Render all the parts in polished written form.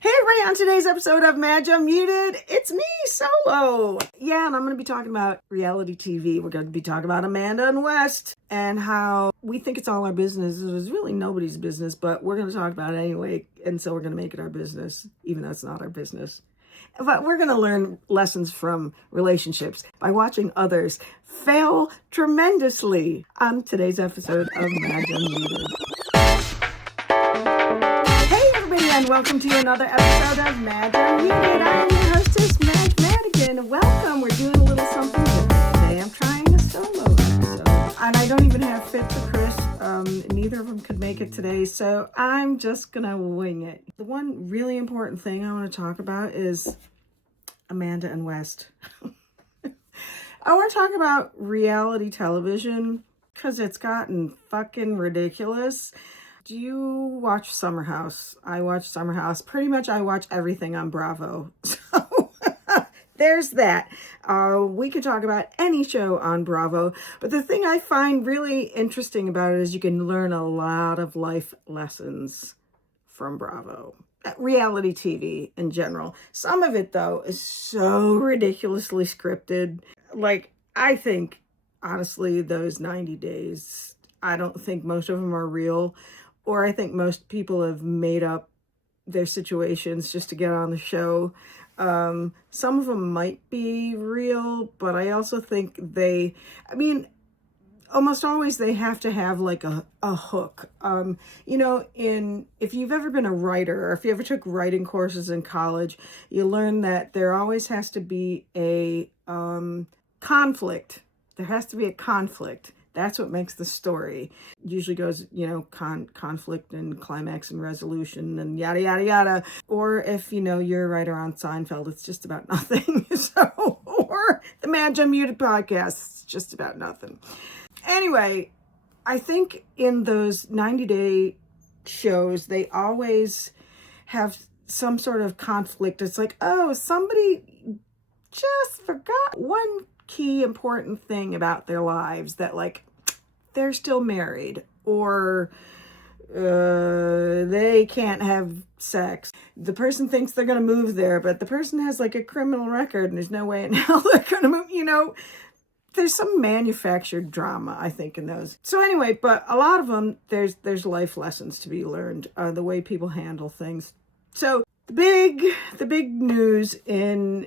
Hey everybody, on today's episode of Madge Unmuted, it's me, Solo. Yeah, and I'm going to be talking about reality TV. We're going to be talking about Amanda and West and how we think it's all our business. It was really nobody's business, but we're going to talk about it anyway, and so we're going to make it our business, even though it's not our business. But we're going to learn lessons from relationships by watching others fail tremendously on today's episode of Madge Unmuted. And welcome to another episode of Madge Unmuted. I am your hostess, Madge Madigan. Welcome. We're doing a little something different today. I'm trying a solo episode. And I don't even have Fitz or Chris. Neither of them could make it today, so I'm just going to wing it. The one really important thing I want to talk about is Amanda and West. I want to talk about reality television because it's gotten fucking ridiculous. Do you watch Summer House? I watch Summer House. Pretty much I watch everything on Bravo. So there's that. We could talk about any show on Bravo. But the thing I find really interesting about it is you can learn a lot of life lessons from Bravo. Reality TV in general. Some of it, though, is so ridiculously scripted. Like, I think, honestly, those 90 days, I don't think most of them are real. Or I think most people have made up their situations just to get on the show. Some of them might be real, but I also think almost always they have to have like a hook. If you've ever been a writer or if you ever took writing courses in college, you learn that there always has to be a conflict. There has to be a conflict. That's what makes the story. Usually goes, conflict and climax and resolution and yada, yada, yada. Or if, you're a writer on Seinfeld, it's just about nothing. Or the Madge Unmuted podcast, it's just about nothing. Anyway, I think in those 90-day shows, they always have some sort of conflict. It's like, oh, somebody just forgot one key important thing about their lives, that like they're still married, or they can't have sex. The person thinks they're going to move there, but the person has like a criminal record and there's no way in hell they're going to move. There's some manufactured drama, I think, in those. So anyway, but a lot of them, there's life lessons to be learned, the way people handle things. So the big news in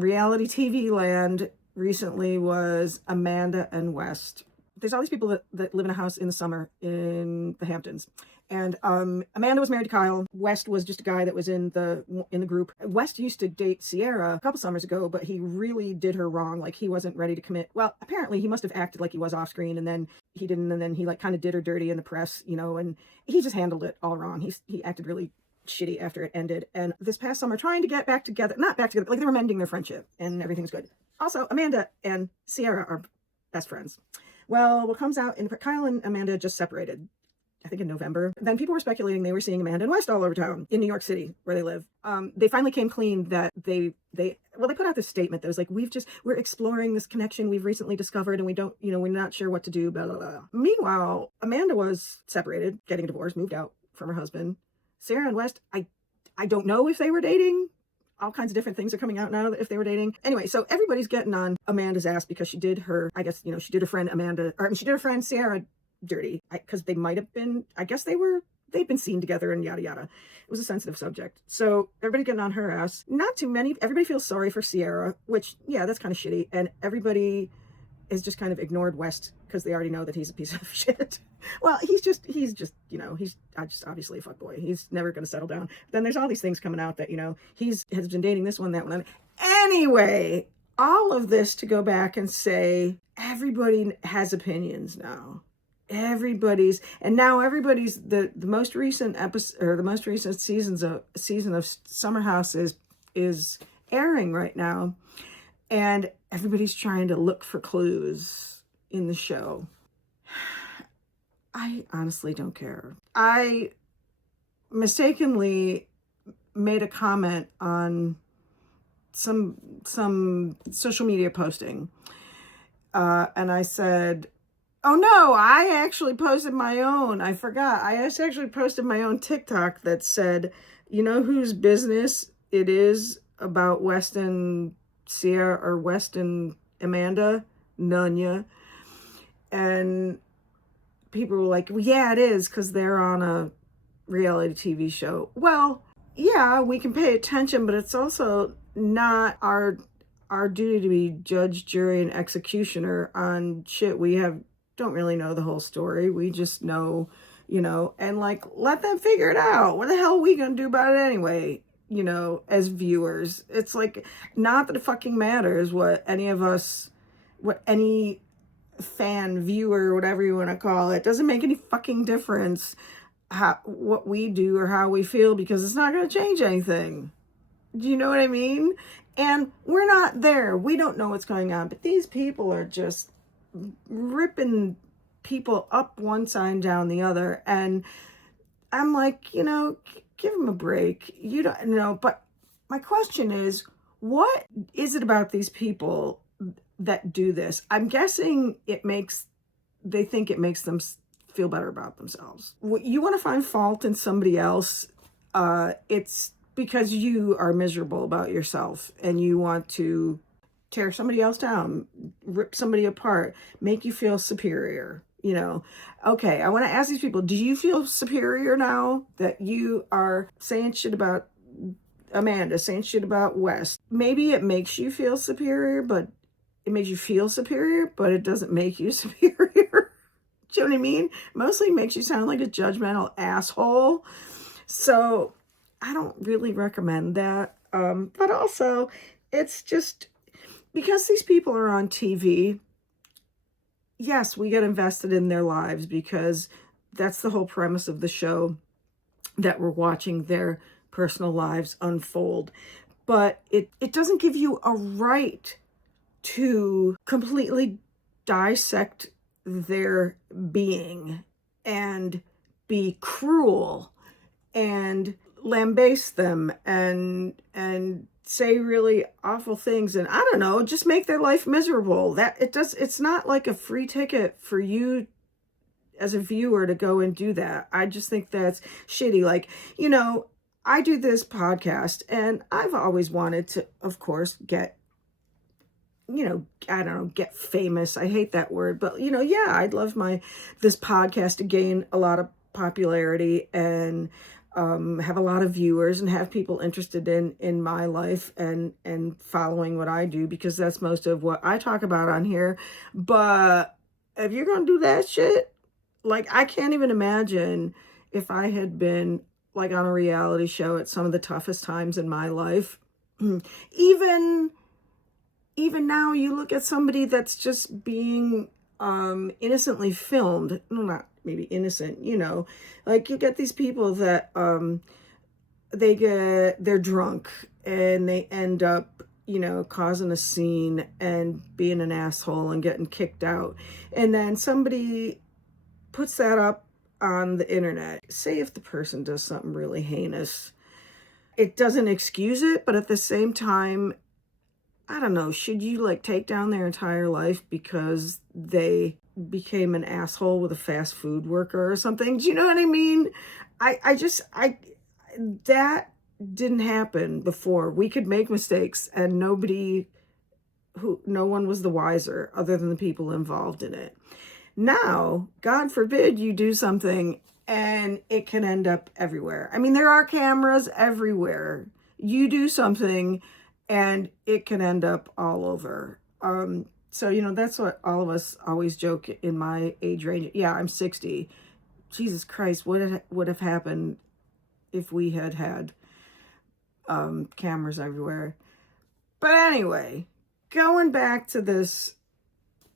reality TV land recently was Amanda and West. There's all these people that live in a house in the summer in the Hamptons. And Amanda was married to Kyle. West was just a guy that was in the group. West used to date Sierra a couple summers ago, but he really did her wrong. Like, he wasn't ready to commit. Well, apparently he must have acted like he was off screen, and then he didn't, and then he like kind of did her dirty in the press, and he just handled it all wrong. He acted really shitty after it ended. And this past summer, trying to get back together, not back together, like they were mending their friendship and everything's good. Also, Amanda and Sierra are best friends. Well, what comes out, Kyle and Amanda just separated, I think in November. Then people were speculating they were seeing Amanda and West all over town in New York City, where they live. They finally came clean that they put out this statement that was like, we're exploring this connection we've recently discovered, and we don't, we're not sure what to do, blah, blah, blah. Meanwhile, Amanda was separated, getting a divorce, moved out from her husband. Sarah and West, I don't know if they were dating. All kinds of different things are coming out now if they were dating. Anyway, so everybody's getting on Amanda's ass because she did her, she did her friend she did her friend Sarah dirty. Because they might have been, they'd been seen together and yada yada. It was a sensitive subject. So everybody's getting on her ass. Not too many. Everybody feels sorry for Sierra, which, yeah, that's kind of shitty. And everybody has just kind of ignored West because they already know that he's a piece of shit. Well, he's just obviously a fuckboy. He's never going to settle down. Then there's all these things coming out that, has been dating this one, that one. Anyway, all of this to go back and say everybody has opinions now. Everybody's the most recent episode, or the most recent season of Summer House is airing right now, and everybody's trying to look for clues in the show. I honestly don't care. I mistakenly made a comment on some social media posting, and I said, oh no, I actually posted my own. I forgot. I actually posted my own TikTok that said You know whose business it is about Weston Sierra or Weston Amanda? Nunya. And people were like, well, yeah, it is because they're on a reality TV show. Well, yeah, we can pay attention, but it's also not our duty to be judge, jury, and executioner on shit we don't really know the whole story. We just know, and like let them figure it out. What the hell are we gonna do about it anyway? As viewers, it's like not that it fucking matters what any fan, viewer, whatever you want to call it, doesn't make any fucking difference what we do or how we feel, because it's not going to change anything. Do you know what I mean? And we're not there. We don't know what's going on, but these people are just ripping people up one side and down the other. And I'm like, give them a break. You don't know. But my question is, what is it about these people that do this? I'm guessing they think it makes them feel better about themselves. You want to find fault in somebody else, it's because you are miserable about yourself and you want to tear somebody else down, rip somebody apart, make you feel superior. Okay, I want to ask these people, do you feel superior now that you are saying shit about Amanda, saying shit about Wes? Maybe it makes you feel superior, but it makes you feel superior, but it doesn't make you superior. Do you know what I mean? Mostly makes you sound like a judgmental asshole. So I don't really recommend that. But also, it's just because these people are on TV. Yes, we get invested in their lives because that's the whole premise of the show, that we're watching their personal lives unfold. But it doesn't give you a right to completely dissect their being and be cruel and lambaste them and say really awful things, and I don't know, just make their life miserable. It's not like a free ticket for you as a viewer to go and do that. I just think that's shitty. Like, I do this podcast and I've always wanted to, of course, get I don't know, get famous. I hate that word, but yeah, I'd love this podcast to gain a lot of popularity and have a lot of viewers and have people interested in my life and following what I do, because that's most of what I talk about on here. But if you're going to do that shit, like, I can't even imagine if I had been like on a reality show at some of the toughest times in my life. Even now, you look at somebody that's just being innocently filmed. No, not maybe innocent, like you get these people that they're drunk and they end up, causing a scene and being an asshole and getting kicked out. And then somebody puts that up on the internet. Say if the person does something really heinous, it doesn't excuse it, but at the same time, I don't know, should you like take down their entire life because they became an asshole with a fast food worker or something? Do you know what I mean? That didn't happen before. We could make mistakes and no one was the wiser other than the people involved in it. Now, God forbid you do something and it can end up everywhere. I mean, there are cameras everywhere. You do something and it can end up all over. So, that's what all of us always joke in my age range. Yeah, I'm 60. Jesus Christ, what would have happened if we had cameras everywhere? But anyway, going back to this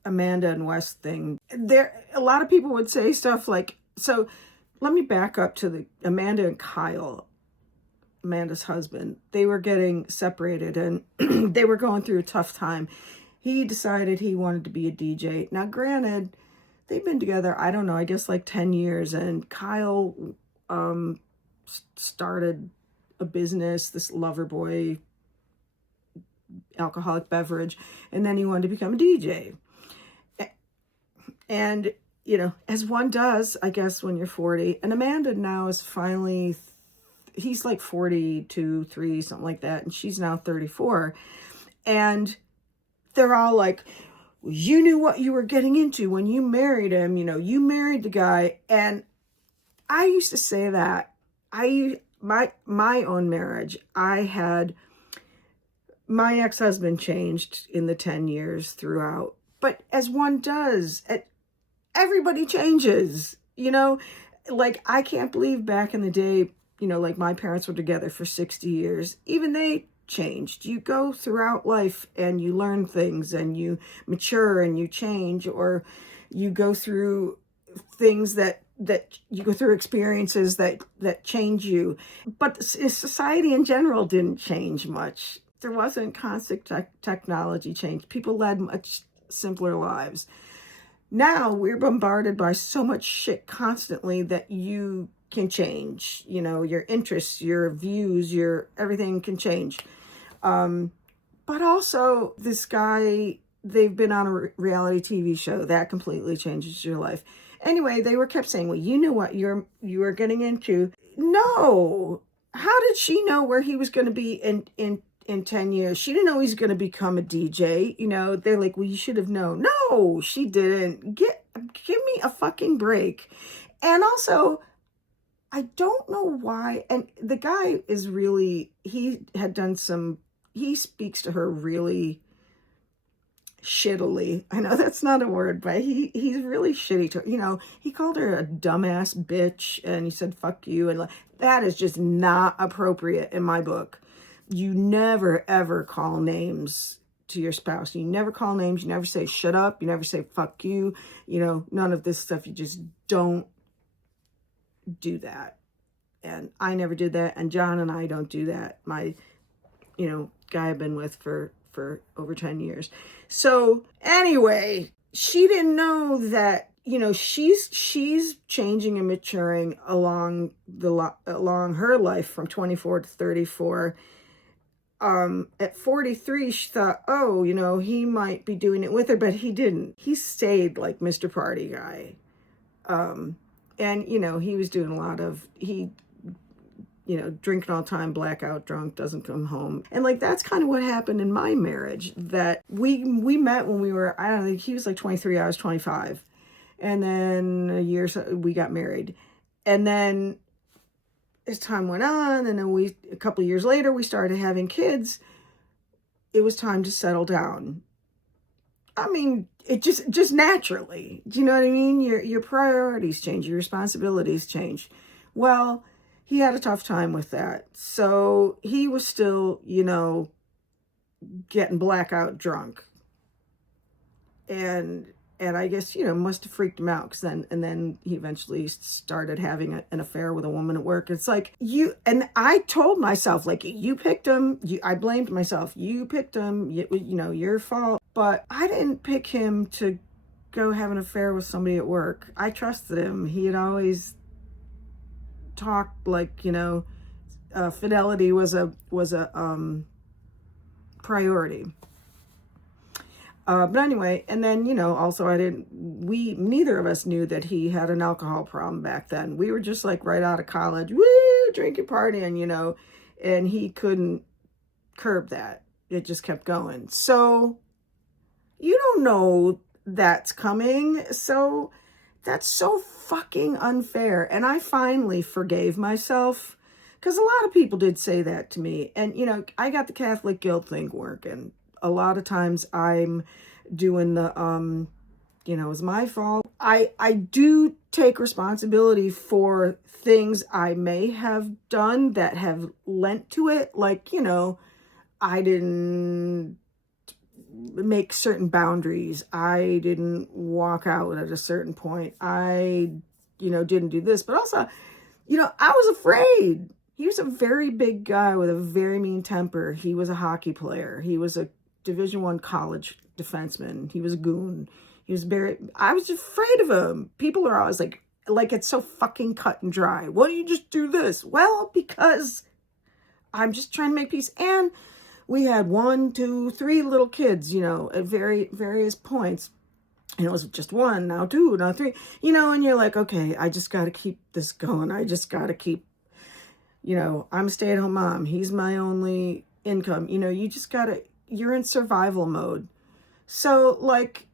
Amanda and Wes thing, a lot of people would say stuff like, so let me back up to the Amanda and Kyle, Amanda's husband. They were getting separated and they were going through a tough time. He decided he wanted to be a DJ. Now, granted, they've been together, I don't know, I guess like 10 years. And Kyle started a business, this Loverboy alcoholic beverage. And then he wanted to become a DJ. And, as one does, I guess, when you're 40. And Amanda now is finally he's like 42, 3, something like that. And she's now 34. And they're all like, you knew what you were getting into when you married him. You know, you married the guy. And I used to say that. My own marriage, I had, my ex-husband changed in the 10 years throughout. But as one does, everybody changes, you know? Like, I can't believe back in the day, you know, like my parents were together for 60 years. Even they changed. You go throughout life and you learn things and you mature and you change, or you go through things that you go through experiences that change you. But society in general didn't change much. There wasn't constant technology change. People led much simpler lives. Now we're bombarded by so much shit constantly that you can change. You know, your interests, your views, your everything can change. But also this guy, they've been on a reality TV show that completely changes your life. Anyway, they kept saying, well, you knew what you were getting into. No. How did she know where he was going to be in 10 years? She didn't know he's going to become a DJ. You know, they're like, well, you should have known. No, she didn't. Give me a fucking break. And also, I don't know why. And the guy is really, he speaks to her really shittily. I know that's not a word, but he's really shitty to her. You know, he called her a dumbass bitch and he said, fuck you. And that is just not appropriate in my book. You never, ever call names to your spouse. You never call names. You never say shut up. You never say fuck you. You know, none of this stuff. You just don't do that. And I never did that. And John and I don't do that. My, you know, guy I've been with for over 10 years. So anyway, she didn't know that, you know, she's changing and maturing along her life from 24 to 34. At 43, she thought, oh, you know, he might be doing it with her, but he didn't. He stayed like Mr. Party Guy. And, you know, he was doing a lot of, you know, drinking all the time, blackout drunk, doesn't come home. And like, that's kind of what happened in my marriage, that we met when we were, I don't think he was like 23, I was 25. And then a year, so we got married. And then as time went on, and then a couple of years later, we started having kids. It was time to settle down. I mean, it just naturally, do you know what I mean? Your priorities change, your responsibilities change. Well, he had a tough time with that. So he was still, you know, getting blackout drunk. And I guess, you know, must have freaked him out, because then he eventually started having an affair with a woman at work. It's like, and I told myself, like, you picked him. I blamed myself. You picked him, you know, your fault. But I didn't pick him to go have an affair with somebody at work. I trusted him. He had always talked like, you know, fidelity was a priority. But anyway, and then, you know, also neither of us knew that he had an alcohol problem back then. We were just like right out of college, woo, drinking, partying, you know, and he couldn't curb that. It just kept going. So you don't know that's coming. So that's so fucking unfair. And I finally forgave myself, because a lot of people did say that to me. And, you know, I got the Catholic guilt thing working. A lot of times I'm doing the, you know, it's my fault. I do take responsibility for things I may have done that have lent to it. Like, you know, I didn't make certain boundaries. I didn't walk out at a certain point. I, you know, didn't do this. But also, you know, I was afraid. He was a very big guy with a very mean temper. He was a hockey player. He was a Division I college defenseman. He was a goon. I was afraid of him. People are always like it's so fucking cut and dry. Why don't you just do this? Well, because I'm just trying to make peace. And we had 1, 2, 3 little kids, you know, at various points. And it was just 1, now 2, now 3, you know, and you're like, okay, I just got to keep this going. I just got to keep You know, I'm a stay-at-home mom. He's my only income. You know, you just gotta, you're in survival mode. So, like,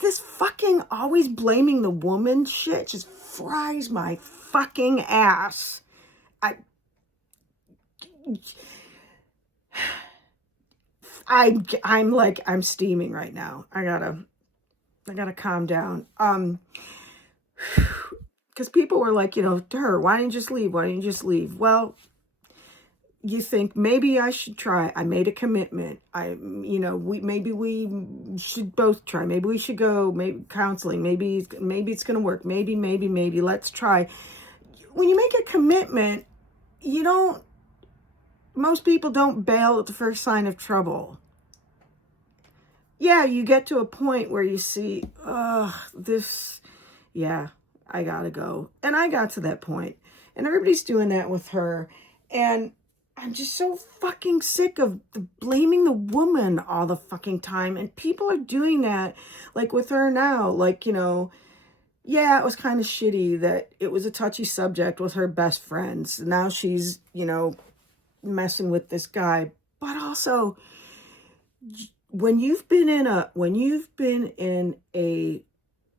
this fucking always blaming the woman shit just fries my fucking ass. I'm like, I'm steaming right now. I gotta calm down. Because people were like, you know, to her, why didn't you just leave? Why didn't you just leave? Well, you think maybe I should try. I made a commitment. Maybe we should both try. Maybe we should go. Maybe counseling. Maybe it's gonna work. Maybe. Let's try. When you make a commitment, you don't. Most people don't bail at the first sign of trouble. Yeah, you get to a point where you see, yeah, I gotta go. And I got to that point. And everybody's doing that with her. And I'm just so fucking sick of blaming the woman all the fucking time. And people are doing that, like with her now. Like, you know, yeah, it was kind of shitty that it was a touchy subject with her best friends. Now she's, you know, messing with this guy. But also, when you've been in a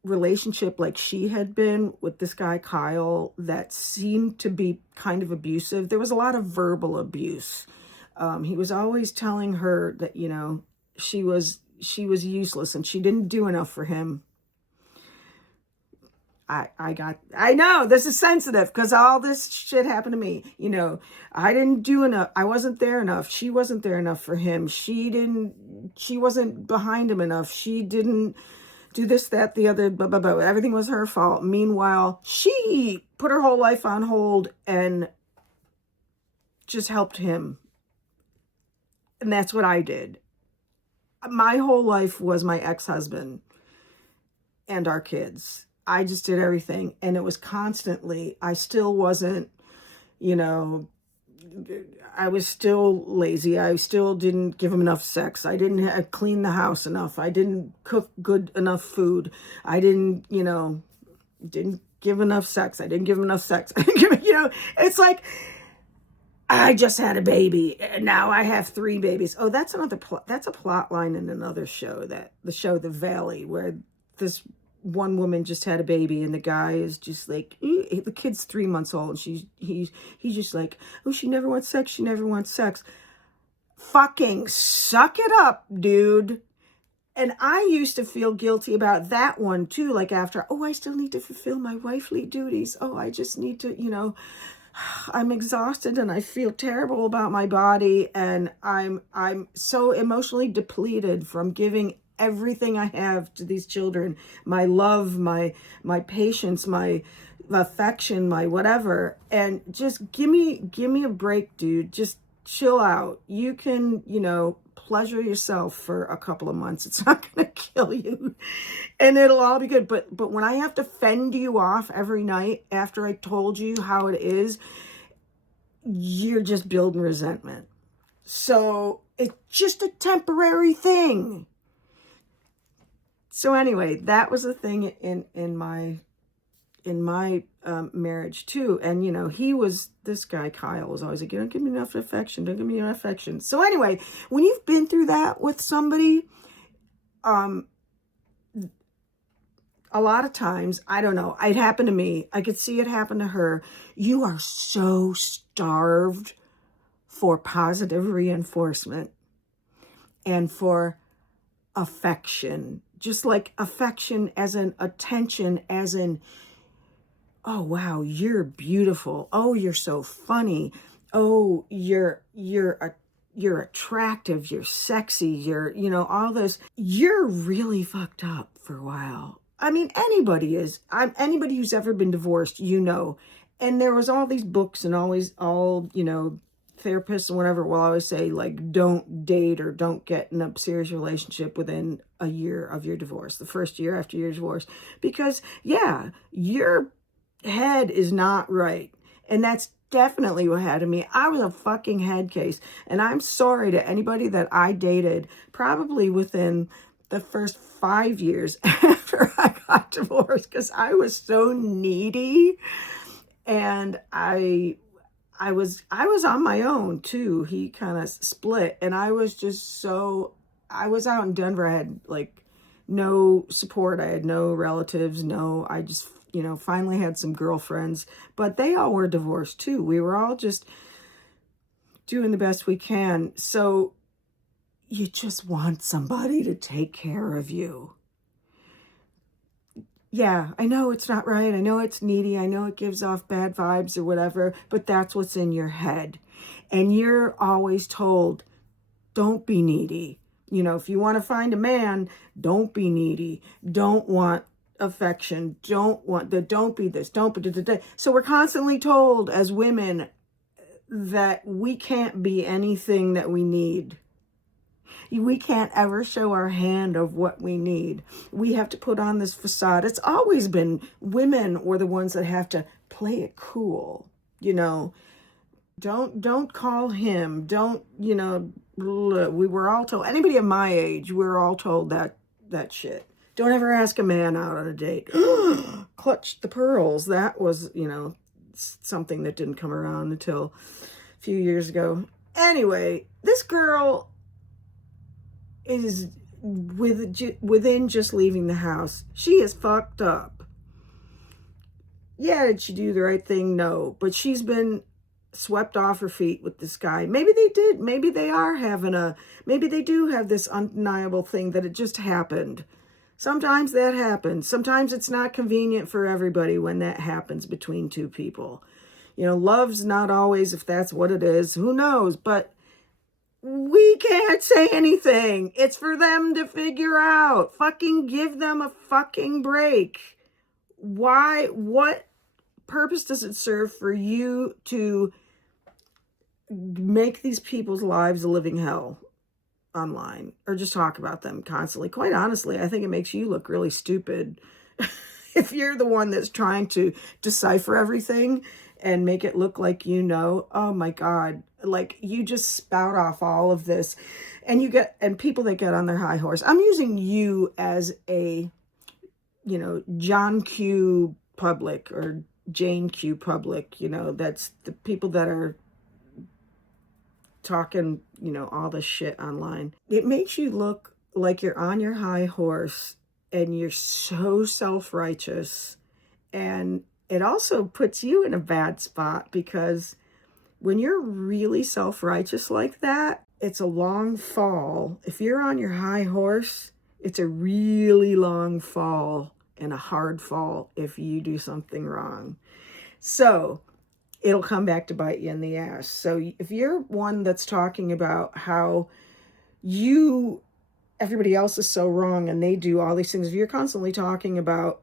relationship like she had been with this guy Kyle that seemed to be kind of abusive, there was a lot of verbal abuse. He was always telling her that, you know, she was useless and she didn't do enough for him. I know this is sensitive because all this shit happened to me. You know, I didn't do enough. I wasn't there enough. She wasn't there enough for him. She wasn't behind him enough. She didn't do this, that, the other, blah, blah, blah. Everything was her fault. Meanwhile, she put her whole life on hold and just helped him. And that's what I did. My whole life was my ex-husband and our kids. I just did everything. And it was constantly, I still wasn't, you know, I was still lazy. I still didn't give him enough sex. I didn't clean the house enough. I didn't cook good enough food. I didn't, you know, didn't give enough sex. I didn't give him enough sex. You know, it's like, I just had a baby and now I have 3 babies. Oh, that's another plot. That's a plot line in another show, The Valley, where this one woman just had a baby and the guy is just like, the kid's 3 months old and he's just like, oh, she never wants sex. She never wants sex. Fucking suck it up, dude. And I used to feel guilty about that one too. Like after, oh, I still need to fulfill my wifely duties. Oh, I just need to, you know, I'm exhausted and I feel terrible about my body. And I'm so emotionally depleted from giving everything I have to these children, my love, my patience, my affection, my whatever. And just give me a break, dude. Just chill out. You can, you know, pleasure yourself for a couple of months. It's not going to kill you and it'll all be good. But when I have to fend you off every night after I told you how it is, you're just building resentment. So it's just a temporary thing. So anyway, that was the thing in my marriage too. And you know, this guy Kyle was always like, you don't give me enough affection. Don't give me enough affection. So anyway, when you've been through that with somebody, a lot of times, I don't know, it happened to me. I could see it happen to her. You are so starved for positive reinforcement and for affection. Just like affection as in attention, as in, oh, wow, you're beautiful. Oh, you're so funny. Oh, you're attractive. You're sexy. You're, you know, all this. You're really fucked up for a while. I mean, anybody is. Anybody who's ever been divorced, you know. And there was all these books and all, you know, therapists and whatever will always say, like, don't date or don't get in a serious relationship within a year of your divorce, the first year after your divorce. Because, yeah, your head is not right. And that's definitely what happened to me. I was a fucking head case. And I'm sorry to anybody that I dated probably within the first 5 years after I got divorced, because I was so needy. And I was on my own too. He kind of split, and I was just so, I was out in Denver. I had like no support. I had no relatives. No, I just, finally had some girlfriends, but they all were divorced too. We were all just doing the best we can. So you just want somebody to take care of you. Yeah, I know it's not right. I know it's needy. I know it gives off bad vibes or whatever, but that's what's in your head. And you're always told, don't be needy. If you want to find a man, don't be needy. Don't want affection. Don't be this. Don't be da. So we're constantly told as women that we can't be anything that we need. We can't ever show our hand of what we need. We have to put on this facade. It's always been women were the ones that have to play it cool. Don't call him. Don't, we were all told, anybody of my age, we were all told that shit. Don't ever ask a man out on a date. Clutch the pearls. That was, something that didn't come around until a few years ago. Anyway, this girl is within just leaving the house. She is fucked up. Yeah, did she do the right thing? No, but she's been swept off her feet with this guy. Maybe they did. Maybe they are maybe they do have this undeniable thing that it just happened. Sometimes that happens. Sometimes it's not convenient for everybody when that happens between two people. Love's not always, if that's what it is, who knows, but we can't say anything. It's for them to figure out. Fucking give them a fucking break. Why? What purpose does it serve for you to make these people's lives a living hell online or just talk about them constantly? Quite honestly, I think it makes you look really stupid if you're the one that's trying to decipher everything and make it look like oh my God, like you just spout off all of this and people that get on their high horse. I'm using you as a, John Q. Public or Jane Q. Public, that's the people that are talking, all this shit online. It makes you look like you're on your high horse and you're so self-righteous, and it also puts you in a bad spot because when you're really self-righteous like that, it's a long fall. If you're on your high horse, it's a really long fall and a hard fall if you do something wrong. So it'll come back to bite you in the ass. So if you're one that's talking about how everybody else is so wrong and they do all these things, if you're constantly talking about,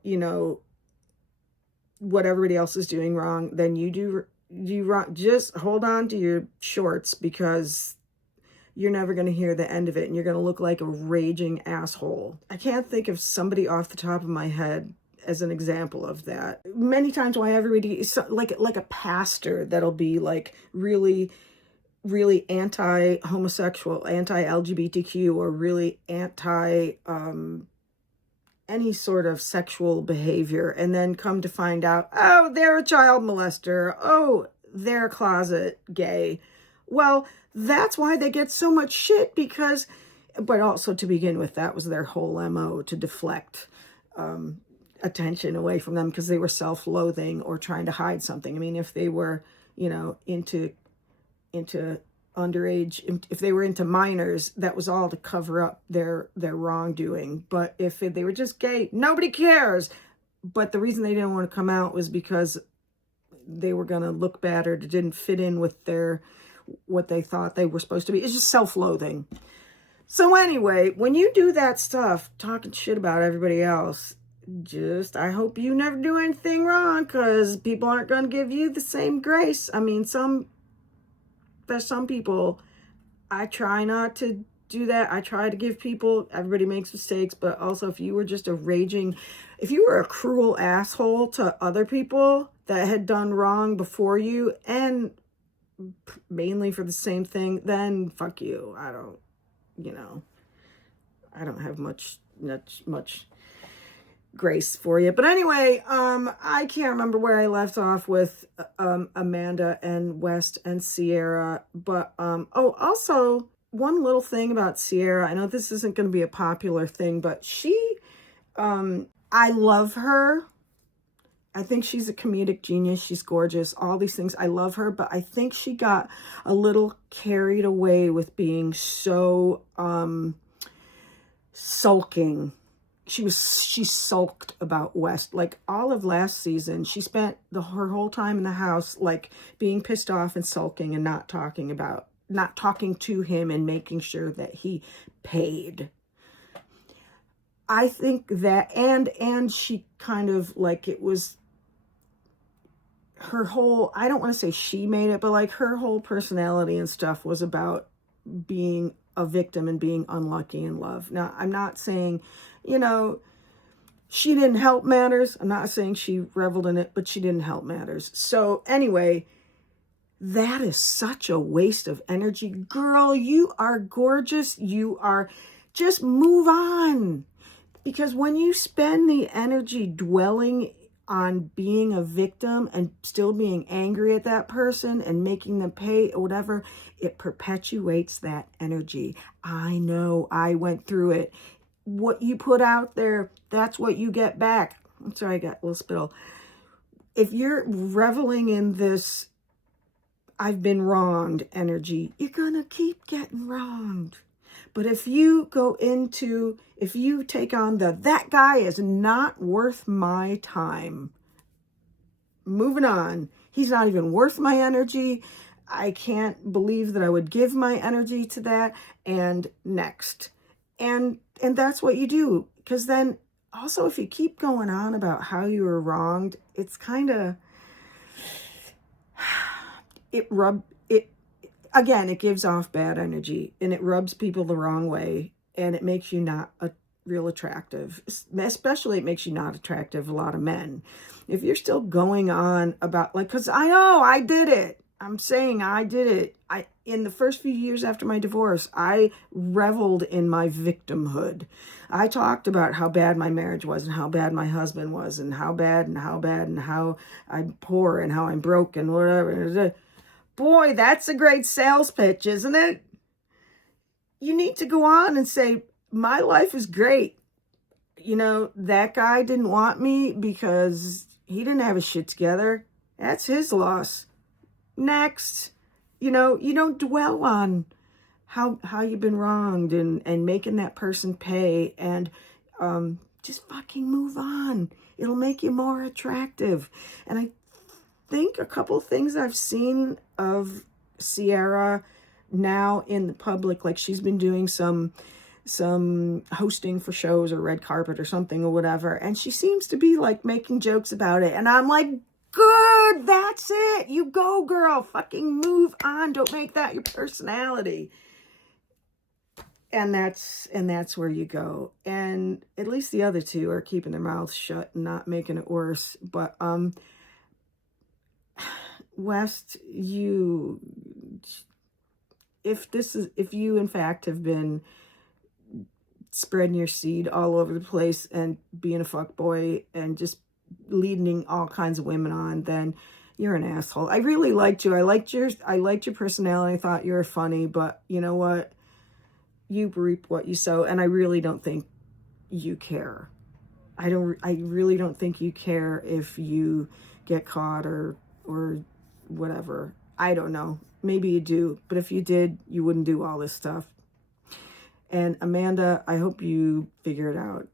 what everybody else is doing wrong, then you wrong. Just hold on to your shorts because you're never going to hear the end of it and you're going to look like a raging asshole. I can't think of somebody off the top of my head as an example of that. Many times why everybody is like a pastor that'll be like really, really anti-homosexual, anti-LGBTQ, or really anti any sort of sexual behavior, and then come to find out, oh, they're a child molester, oh, they're a closet gay. Well, that's why they get so much shit, but also to begin with, that was their whole MO, to deflect attention away from them because they were self-loathing or trying to hide something. I mean, if they were, into underage, if they were into minors, that was all to cover up their wrongdoing. But if they were just gay, nobody cares. But the reason they didn't want to come out was because they were going to look bad or it didn't fit in with what they thought they were supposed to be. It's just self-loathing. So anyway, when you do that stuff, talking shit about everybody else, I hope you never do anything wrong, because people aren't going to give you the same grace. I mean, there's some people, I try not to do that. I try to give people, everybody makes mistakes, but also if you were a cruel asshole to other people that had done wrong before you, and mainly for the same thing, then fuck you. I don't have much grace for you. But anyway, I can't remember where I left off with Amanda and West and Sierra. But oh, also one little thing about Sierra. I know this isn't going to be a popular thing, but I love her. I think she's a comedic genius. She's gorgeous. All these things. I love her, but I think she got a little carried away with being so sulking. She sulked about West. Like all of last season, she spent her whole time in the house like being pissed off and sulking and not talking to him and making sure that he paid. I think that and she kind of like it was her whole, I don't want to say she made it, but like her whole personality and stuff was about being a victim and being unlucky in love. Now, I'm not saying, she didn't help matters. I'm not saying she reveled in it, but she didn't help matters. So anyway, that is such a waste of energy. Girl, you are gorgeous. Just move on. Because when you spend the energy dwelling on being a victim and still being angry at that person and making them pay or whatever, it perpetuates that energy. I know, I went through it. What you put out there, that's what you get back. I'm sorry, I got a little spittle. If you're reveling in this, I've been wronged energy, you're gonna keep getting wronged. But if you take on that guy is not worth my time. Moving on. He's not even worth my energy. I can't believe that I would give my energy to that. And next. And that's what you do. Because then also if you keep going on about how you were wronged, it's kind of, again, it gives off bad energy and it rubs people the wrong way and it makes you not real attractive. Especially it makes you not attractive, a lot of men. If you're still going on about like, because I know I did it. I'm saying I did it. In the first few years after my divorce, I reveled in my victimhood. I talked about how bad my marriage was and how bad my husband was and how bad and how I'm poor and how I'm broke and whatever. Boy, that's a great sales pitch, isn't it? You need to go on and say, my life is great. That guy didn't want me because he didn't have his shit together. That's his loss. Next. You don't dwell on how you've been wronged and making that person pay and just fucking move on. It'll make you more attractive. And I think a couple things I've seen of Sierra now in the public, like she's been doing some hosting for shows or red carpet or something or whatever, and she seems to be like making jokes about it, and I'm like, good, that's it, you go girl, fucking move on, don't make that your personality. And that's where you go. And at least the other two are keeping their mouths shut and not making it worse. But West, if you in fact have been spreading your seed all over the place and being a fuckboy and just leading all kinds of women on, then you're an asshole. I really liked you. I liked your personality. I thought you were funny, but you know what? You reap what you sow, and I really don't think you care. I really don't think you care if you get caught or whatever. I don't know. Maybe you do, but if you did, you wouldn't do all this stuff. And Amanda, I hope you figure it out.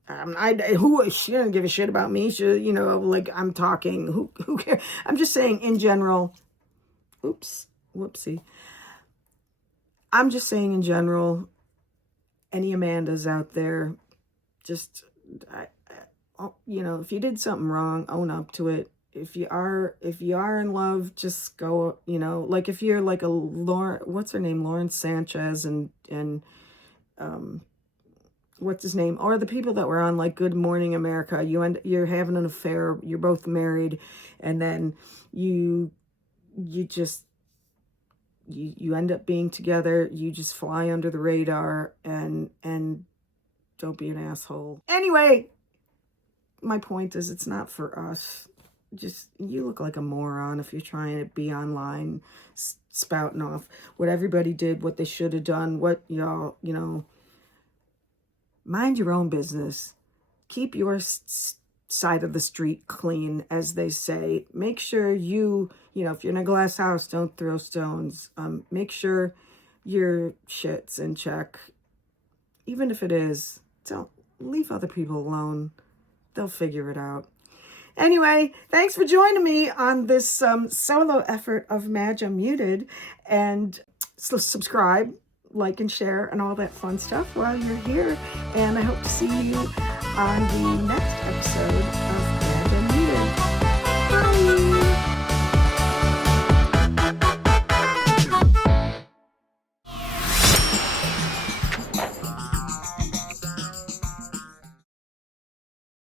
She doesn't give a shit about me. She, like I'm talking. Who cares? I'm just saying in general. Oops, whoopsie. I'm just saying in general. Any Amandas out there, just if you did something wrong, own up to it. If you are in love, just go. Like if you're like a what's her name, Lauren Sanchez and what's his name, or the people that were on like Good Morning America. You're having an affair. You're both married, and then you end up being together. You just fly under the radar and don't be an asshole. Anyway, my point is, it's not for us. Just, you look like a moron if you're trying to be online spouting off what everybody did, what they should have done, what y'all, you know, mind your own business. Keep your side of the street clean, as they say. Make sure you know, if you're in a glass house, don't throw stones. Make sure your shit's in check. Even if it is, don't leave other people alone. They'll figure it out. Anyway, thanks for joining me on this solo effort of Madge Unmuted. And so subscribe, like, and share, and all that fun stuff while you're here. And I hope to see you on the next episode of